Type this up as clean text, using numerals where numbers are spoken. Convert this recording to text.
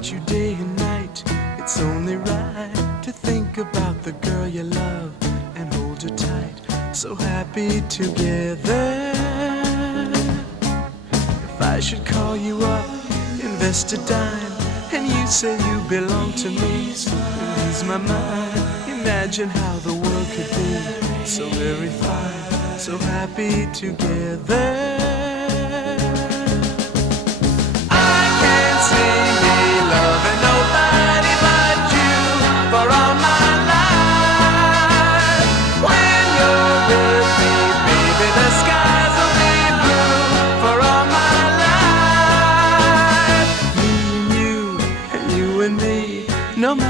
about you day and night. It's only right to think about the girl you love and hold her tight. So happy together. If I should call you up, invest a dime, and you say you belong to me, lose my mind. Imagine how the world could be so very fine, so happy together. I can't sing